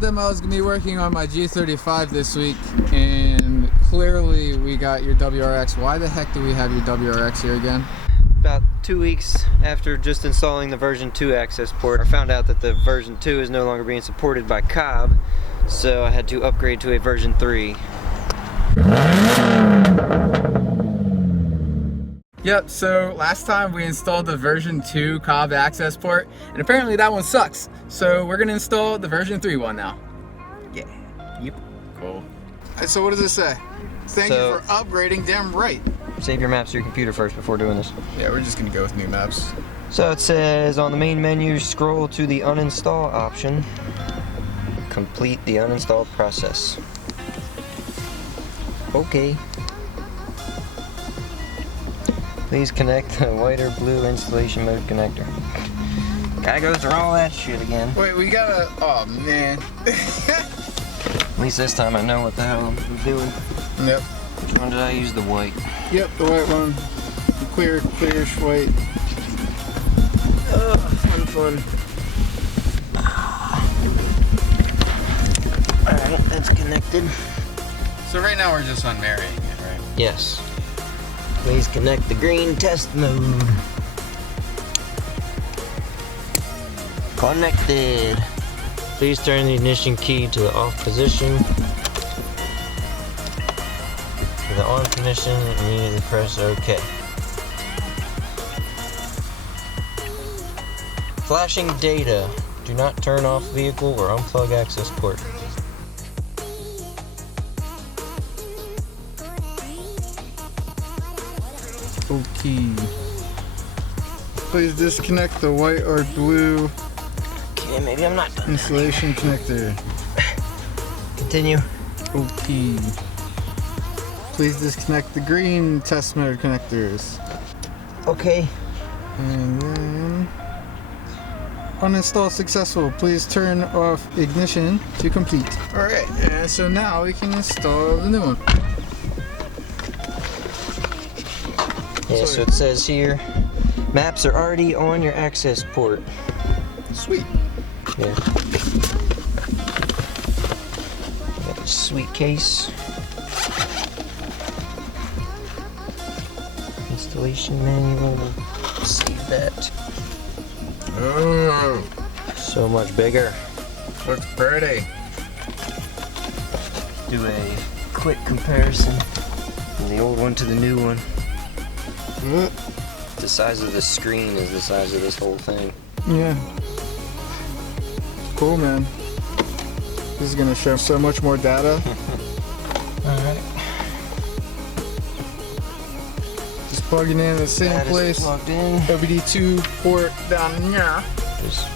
told them I was going to be working on my G35 this week, and clearly we got your WRX. Why the heck do we have your WRX here again? About 2 weeks after just installing the version 2 AccessPort, I found out that the version 2 is no longer being supported by COBB, so I had to upgrade to a version 3. Yep, so last time we installed the version 2 COBB AccessPort, and apparently that one sucks. So we're gonna install the version 3 one now. Yeah. Yep. Cool. So what does this say? Thank you for upgrading, damn right. Save your maps to your computer first before doing this. Yeah, we're just gonna go with new maps. So it says on the main menu, scroll to the uninstall option. Complete the uninstall process. Okay. Please connect the white or blue installation mode connector. Gotta go through all that shit again. Wait, we gotta, oh man. At least this time I know what the hell I'm doing. Yep. Which one did I use? The white? Yep, the white one. The clearish white. Fun. Alright, that's connected. So right now we're just unmarrying it, right? Yes. Please connect the green test mode. Connected. Please turn the ignition key to the off position. For the on position, immediately press OK. Flashing data. Do not turn off vehicle or unplug AccessPort. Okay. Please disconnect the white or blue Maybe I'm not done. installation connector. Continue. Okay. Please disconnect the green test mode connectors. Okay. And then uninstall successful. Please turn off ignition to complete. Alright, and so now we can install the new one. Yeah, so it says here, maps are already on your AccessPort. Sweet. Yeah. Got a sweet case. Installation manual. Save that. Oh, So much bigger. looks pretty. Do a quick comparison from the old one to the new one. The size of the screen is the size of this whole thing. Yeah. Cool, man. This is gonna show so much more data. Alright. Just plugging in the same That is place. plugged in. OBD2 port down here. Just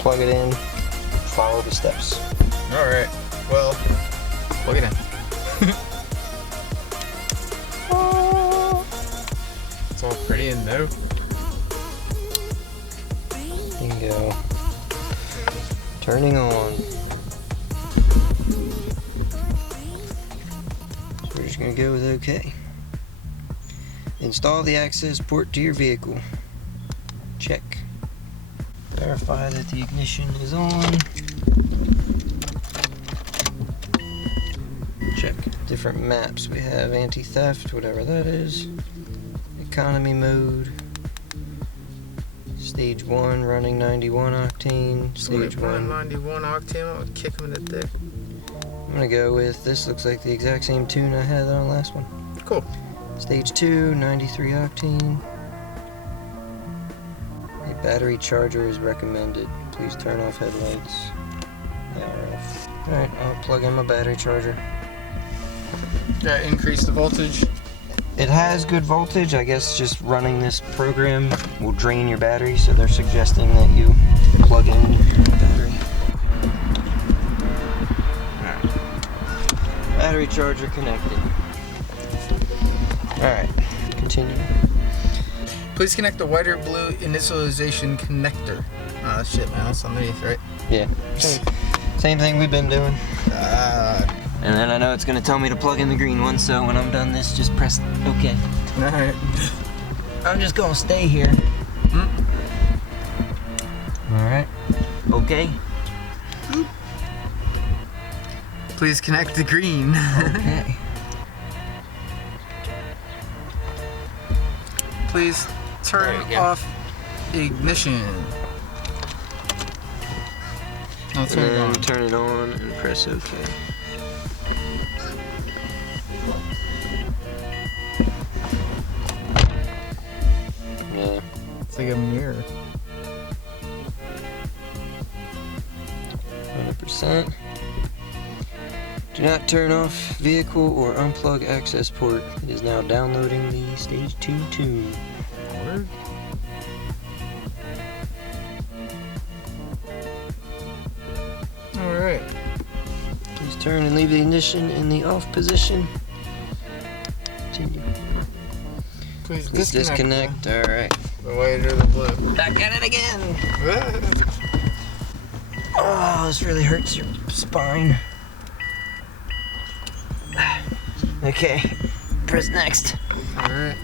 plug it in, follow the steps. Alright, well, plug it in. It's all pretty and new. Bingo. Turning on. So we're just gonna go with OK. Install the AccessPort to your vehicle. Check. Verify that the ignition is on. Check different maps. We have anti-theft, whatever that is. Economy mode. Stage 1 running 91 octane. Stage 1 91 octane. I would kick him in the dick. I'm gonna go with this. Looks like the exact same tune I had on the last one. Cool. Stage 2 93 octane. A battery charger is recommended. Please turn off headlights. They are off. Alright, I'll plug in my battery charger. Increase the voltage. It has good voltage. I guess just running this program will drain your battery, so they're suggesting that you plug in your battery. Battery charger connected. Alright, continue. Please connect the white or blue initialization connector. Ah, shit, man, that's underneath, right? Yeah, same thing we've been doing. And then I know it's going to tell me to plug in the green one, so when I'm done this, just press OK. Alright. I'm just going to stay here. Alright. OK. Please connect the green. Okay. Please turn There you go. off ignition. I'll turn it on. Turn it on and press OK. Yeah. It's like a mirror. 100%. Do not turn off vehicle or unplug access port. It is now downloading the Stage 2 tune. Word. Alright. Please turn and leave the ignition in the off position. Continue. Please Please disconnect. Alright. The white or the blue. Back at it again. Oh, this really hurts your spine. Okay. Press next. Alright.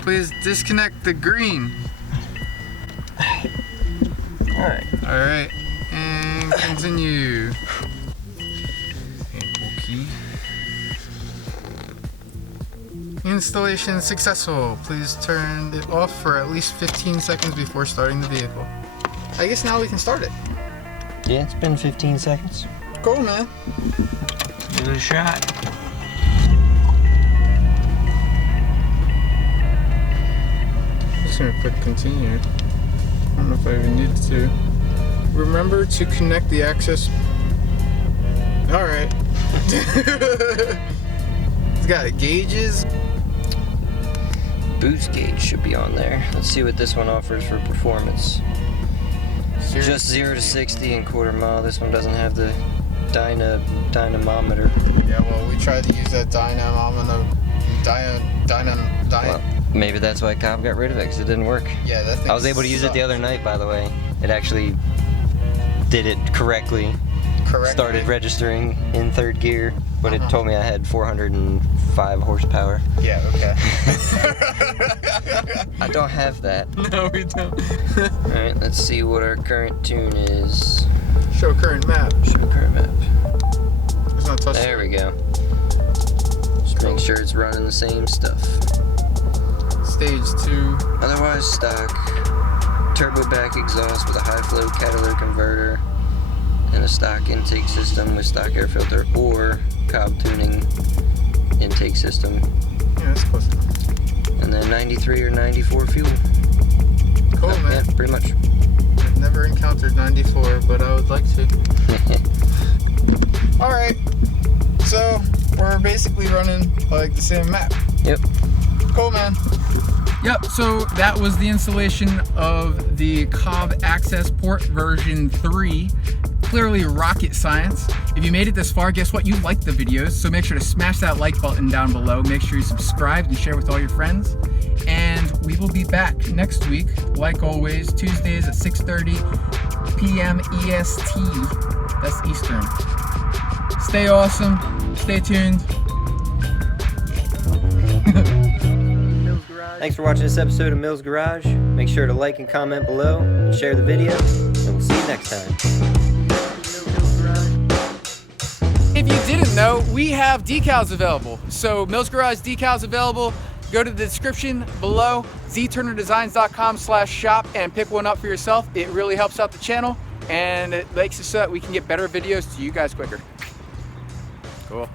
Please disconnect the green. Alright. Alright. And continue. Painful key. Installation successful. Please turn it off for at least 15 seconds before starting the vehicle. I guess now we can start it. Yeah, it's been 15 seconds. Cool, man. Give it a shot. Just gonna click continue. I don't know if I even need to. Remember to connect the access. Alright. It's got gauges. Boost gauge should be on there. Let's see what this one offers for performance. Just 0 to 60 in quarter mile. This one doesn't have the dynamometer. Yeah, well, we tried to use that dynamometer. Well, maybe that's why COBB got rid of it, because it didn't work. Yeah, that thing I was able to use it the sucked. other night, by the way. It actually did it correctly. Started registering in third gear, but it told me I had 405 horsepower. Yeah, okay. I don't have that. No, we don't. Alright, let's see what our current tune is. Show current map. Show current map. It's not touching. There we go. Just make sure it's running the same stuff. Stage 2. Otherwise stock. Turbo back exhaust with a high flow catalytic converter and a stock intake system with stock air filter or COBB tuning intake system. Yeah, that's close enough. And then 93 or 94 fuel. Cool, Oh, man. Yeah, pretty much. I've never encountered 94, but I would like to. Alright. So, we're basically running like the same map. Yep. Cool, man. Yep, so that was the installation of the COBB AccessPort version 3. Clearly rocket science. If you made it this far, guess what? You liked the videos, so make sure to smash that like button down below. Make sure you subscribe and share with all your friends. And we will be back next week, like always, Tuesdays at 6:30 p.m. EST. That's Eastern. Stay awesome. Stay tuned. Thanks for watching this episode of Mills Garage. Make sure to like and comment below and share the video, and we'll see you next time. If you didn't know, we have decals available. So Mills Garage decals available. Go to the description below, zturnerdesigns.com/shop, and pick one up for yourself. It really helps out the channel, and it makes it so that we can get better videos to you guys quicker. Cool.